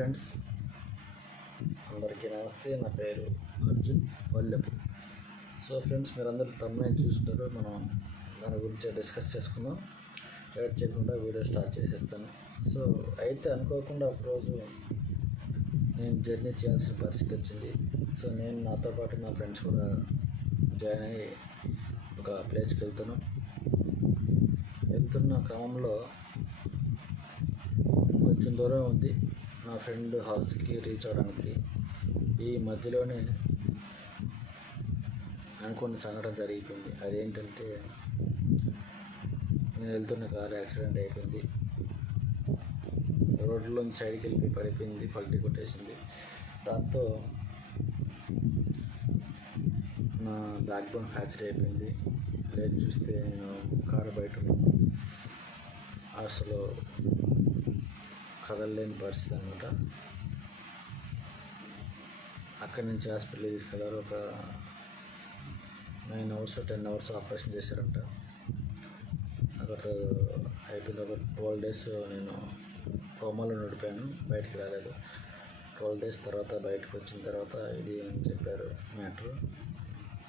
Friends, అందరికీ నమస్తే. నా పేరు అర్జున్ వల్లెపు. సో ఫ్రెండ్స్, మీరందరూ తమ్ముని చూస్తుంటారు. మనం దాని గురించి డిస్కస్ చేసుకుందాం. లేట్ చేయకుండా వీడియో స్టార్ట్ చేసేస్తాను. సో అయితే అనుకోకుండా ఒకరోజు నేను జర్నీ చేయాల్సిన పరిస్థితి వచ్చింది. సో నేను నాతో పాటు నా ఫ్రెండ్స్ కూడా జాయిన్ అయ్యి ఒక ప్లేస్కి వెళ్తున్న క్రమంలో కొంచెం దూరం ఉంది నా ఫ్రెండ్ హౌస్కి రీచ్ అవ్వడానికి. ఈ మధ్యలోనే అనుకున్న సంఘటన జరిగిపోయింది. అదేంటంటే, నేను వెళ్తున్న కారు యాక్సిడెంట్ అయిపోయింది. రోడ్లోని సైడ్కి వెళ్ళి పడిపోయింది, పల్టీ కొట్టేసింది. దాంతో నా బ్యాక్ బోన్ ఫ్రాక్చర్ అయిపోయింది. లేదు చూస్తే నేను కారు బయట ఉన్నాను, అసలు కదలలేని పరిస్థితి అనమాట. అక్కడి నుంచి హాస్పిటల్కి తీసుకెళ్ళారు. ఒక 9 hours 10 hours ఆపరేషన్ చేశారంట. అక్కడ అయిపోయింది. ఒక 12 days నేను కోమాలో నడిపాను, బయటికి రాలేదు. 12 days తర్వాత బయటకు వచ్చిన తర్వాత ఇది అని చెప్పారు మ్యాటర్.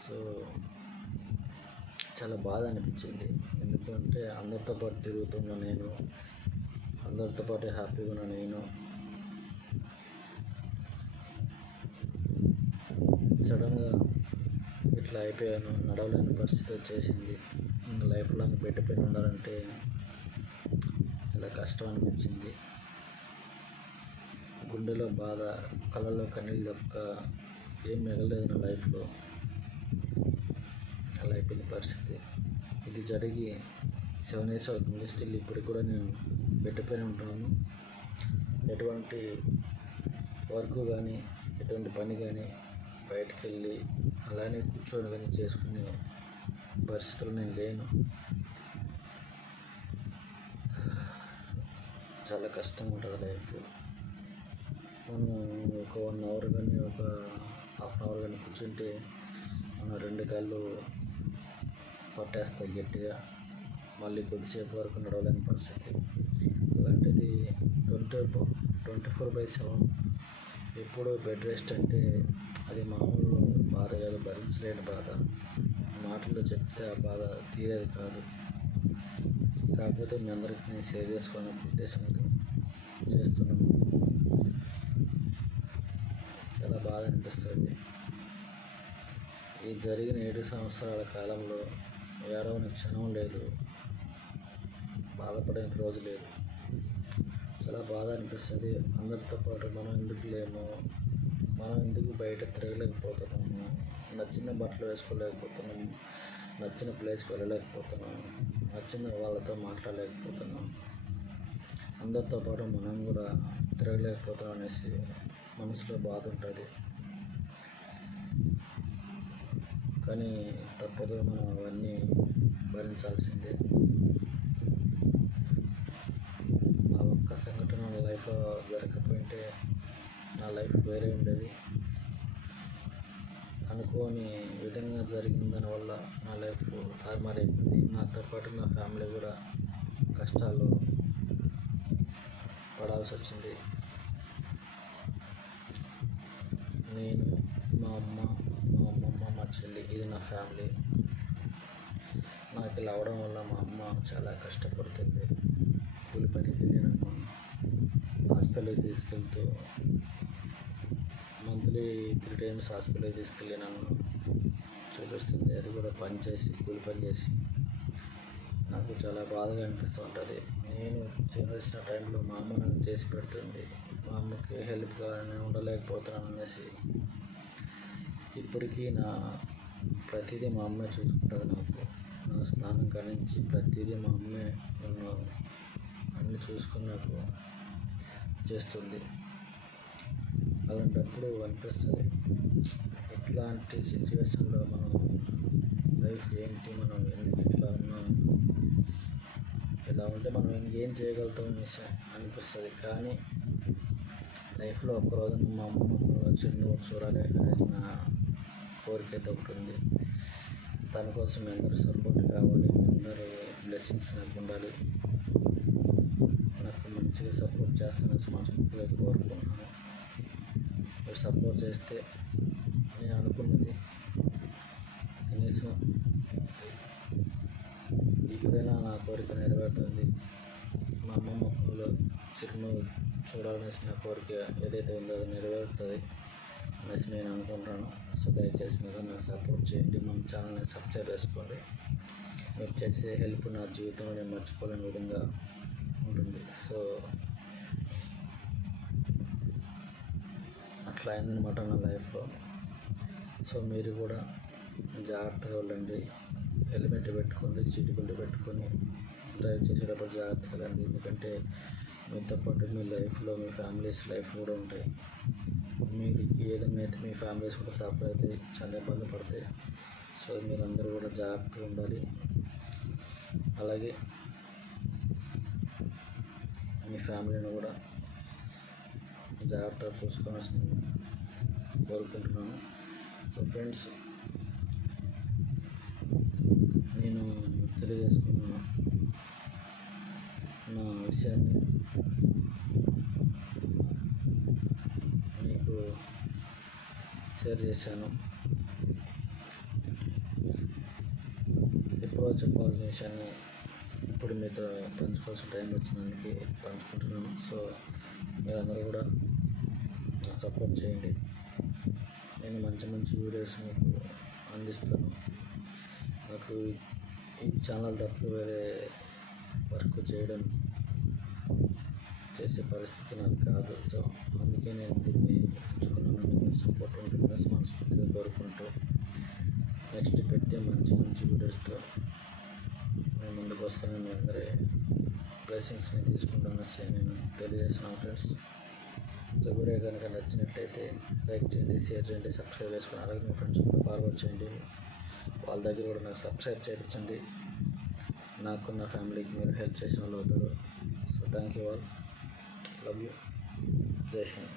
సో చాలా బాధ అనిపించింది. ఎందుకంటే అందరితో పాటు తిరుగుతున్న నేను, అందరితో పాటు హ్యాపీగా ఉన్న నేను సడన్గా ఇట్లా అయిపోయాను. నడవలేని పరిస్థితి వచ్చేసింది. ఇంకా లైఫ్ లాంగ్ పెట్టిపోయి ఉండాలంటే చాలా కష్టం అనిపించింది. గుండెలో బాధ, కళ్ళలో కన్నీళ్ళు తప్ప ఏం మిగలేదు నా లైఫ్లో. అలా అయిపోయింది పరిస్థితి. ఇది జరిగి 7 years అవుతుంది. స్టిల్ ఇప్పటికి కూడా నేను పెట్టిపోయి ఉంటున్నాను. ఎటువంటి వర్క్ కానీ, ఎటువంటి పని కానీ, బయటికి వెళ్ళి అలానే కూర్చొని కానీ చేసుకునే పరిస్థితులు నేను లేను. చాలా కష్టం ఉంటుంది లైఫ్. మనం ఒక 1 hour కానీ, ఒక half an hour కానీ కూర్చుంటే మన 2 కాళ్ళు పట్టేస్తాయి గట్టిగా. మళ్ళీ కొద్దిసేపు వరకు నడవలేని పరిస్థితి. అలాంటిది 24/7 ఎప్పుడు బెడ్ రెస్ట్ అంటే అది మామూలు బాధ కాదు, భరించలేని బాధ. మాటల్లో చెప్తే ఆ బాధ తీరేది కాదు. కాకపోతే మీ అందరికీ నేను షేర్ చేసుకునే ఉద్దేశంతో చేస్తున్నాను. చాలా బాధ అనిపిస్తుంది. ఈ జరిగిన 7 సంవత్సరాల కాలంలో ఏడవని క్షణం లేదు, బాధపడిన రోజు లేదు. చాలా బాధ అనిపిస్తుంది. అందరితో పాటు మనం ఎందుకు లేము, మనం ఎందుకు బయట తిరగలేకపోతున్నాము, నచ్చిన బట్టలు వేసుకోలేకపోతున్నాము, నచ్చిన ప్లేస్కి వెళ్ళలేకపోతున్నాము, నచ్చిన వాళ్ళతో మాట్లాడలేకపోతున్నాం, అందరితో పాటు మనం కూడా తిరగలేకపోతున్నాం అనేసి మనసులో బాధ ఉంటుంది. కానీ తప్పదు, మనం అవన్నీ భరించాల్సిందే. ఆ ఒక్క సంఘటన నా లైఫ్లో జరగకపోయింటే నా లైఫ్ వేరే ఉండేది. అనుకోని విధంగా జరిగిన దానివల్ల నా లైఫ్ తారుమారైపోయింది. నాతో పాటు నా ఫ్యామిలీ కూడా కష్టాలు పడాల్సి వచ్చింది. నేను, మా అమ్మమ్మ, మా చెల్లి, ఇది నా ఫ్యామిలీ. నాకు ఇలా అవడం వల్ల మా అమ్మ చాలా కష్టపడుతుంది. కూలి పనికి వెళ్ళినమ్మ హాస్పిటల్కి తీసుకెళ్తూ మంత్లీ 3 times హాస్పిటల్కి తీసుకెళ్ళి నన్ను చూపిస్తుంది. అది కూడా కూలి పని చేసి నాకు చాలా బాధగా అనిపిస్తూ ఉంటుంది. నేను చేయాల్సిన టైంలో మా అమ్మ నాకు చేసి పెడుతుంది. మా అమ్మకి హెల్ప్గా నేను ఉండలేకపోతున్నాను అనేసి ఇప్పటికీ నా ప్రతిదీ మా అమ్మే చూసుకుంటుంది. నాకు నా స్నానం కానించి ప్రతిదీ మా అమ్మే నన్ను అన్నీ చూసుకుని నాకు చేస్తుంది. అలాంటప్పుడు అనిపిస్తుంది, ఇట్లాంటి సిచ్యువేషన్లో మనం లైఫ్ ఏంటి, మనం ఎందుకు ఇట్లా ఉన్నాం, ఇలా ఉంటే మనం ఇంకేం చేయగలుగుతాం అనేసి అనిపిస్తుంది. కానీ లైఫ్లో ఒక్కరోజు మా అమ్మ చిన్న చూడాలి అనేసి నా కోరిక అయితే ఒకటి ఉంది. దానికోసం మీ అందరూ సపోర్ట్ కావాలి, మీ అందరి బ్లెస్సింగ్స్ నాకు ఉండాలి. నాకు మంచిగా సపోర్ట్ చేస్తానని మనస్ఫూర్తిగా కోరుకుంటున్నాను. మీరు సపోర్ట్ చేస్తే నేను అనుకున్నది కనీసం ఇప్పుడైనా నా కోరిక నెరవేరుతుంది. మా అమ్మ ముఖంలో చిరునవ్వు చూడాలనేసి నా కోరిక ఏదైతే ఉందో అది నెరవేరుతుంది అనేసి నేను అనుకుంటాను. సో దయచేసి మీరు నాకు సపోర్ట్ చేయండి. మన ఛానల్ని సబ్స్క్రైబ్ చేసుకోండి. మీరు చేసే హెల్ప్ నా జీవితంలో నేను మర్చిపోలేని విధంగా ఉంటుంది. సో అట్లా అయిందనమాట నా లైఫ్లో. సో మీరు కూడా జాగ్రత్తగా వెళ్ళండి, హెల్మెట్ పెట్టుకోండి, సీట్ బెల్ట్ పెట్టుకొని డ్రైవ్ చేసేటప్పుడు జాగ్రత్తగా వెళ్ళండి. ఎందుకంటే మీతో పాటు మీ లైఫ్లో మీ ఫ్యామిలీస్ లైఫ్ కూడా ఉంటాయి. మీరు ఏదైనా అయితే మీ ఫ్యామిలీస్ కూడా సఫర్ అయితే చాలా ఇబ్బంది పడతాయి. సో మీరందరూ కూడా జాగ్రత్తగా ఉండాలి. అలాగే మీ ఫ్యామిలీని కూడా జాగ్రత్తగా చూసుకోవాల్సి కోరుకుంటున్నాను. సో ఫ్రెండ్స్, నేను తెలియజేసుకున్న నా విషయాన్ని మీకు షేర్ చేశాను. ఎప్పుడో చెప్పాల్సిన విషయాన్ని ఇప్పుడు మీతో పంచుకోవాల్సిన టైం వచ్చినందుకు పంచుకుంటున్నాను. సో మీరందరూ కూడా నాకు సపోర్ట్ చేయండి. నేను మంచి మంచి వీడియోస్ మీకు అందిస్తాను. నాకు ఈ ఛానల్ తప్ప వేరే వర్క్ చేసే పరిస్థితి నాకు కాదు. సో అందుకే నేను దీన్ని ఎంచుకున్నాను. మీ సపోర్ట్ ఉంటుందని మనస్ఫూర్తిగా కోరుకుంటూ నెక్స్ట్ పెట్టే మంచి మంచి వీడియోస్తో నేను ముందుకు వస్తాను. మీ అందరి బ్లెస్సింగ్స్ని తీసుకుంటానని నేను తెలియజేస్తున్నాను ఫ్రెండ్స్. సో వీడియో కనుక నచ్చినట్లయితే లైక్ చేయండి, షేర్ చేయండి, సబ్స్క్రైబ్ చేసుకుని అలాగే మీ ఫ్రెండ్స్ కూడా ఫార్వర్డ్ చేయండి. వాళ్ళ దగ్గర కూడా నాకు సబ్స్క్రైబ్ చేయించండి. నాకు నా ఫ్యామిలీకి మీరు హెల్ప్ చేసిన వాళ్ళు అవుతారు. So thank you all. Love you. జై హింద్.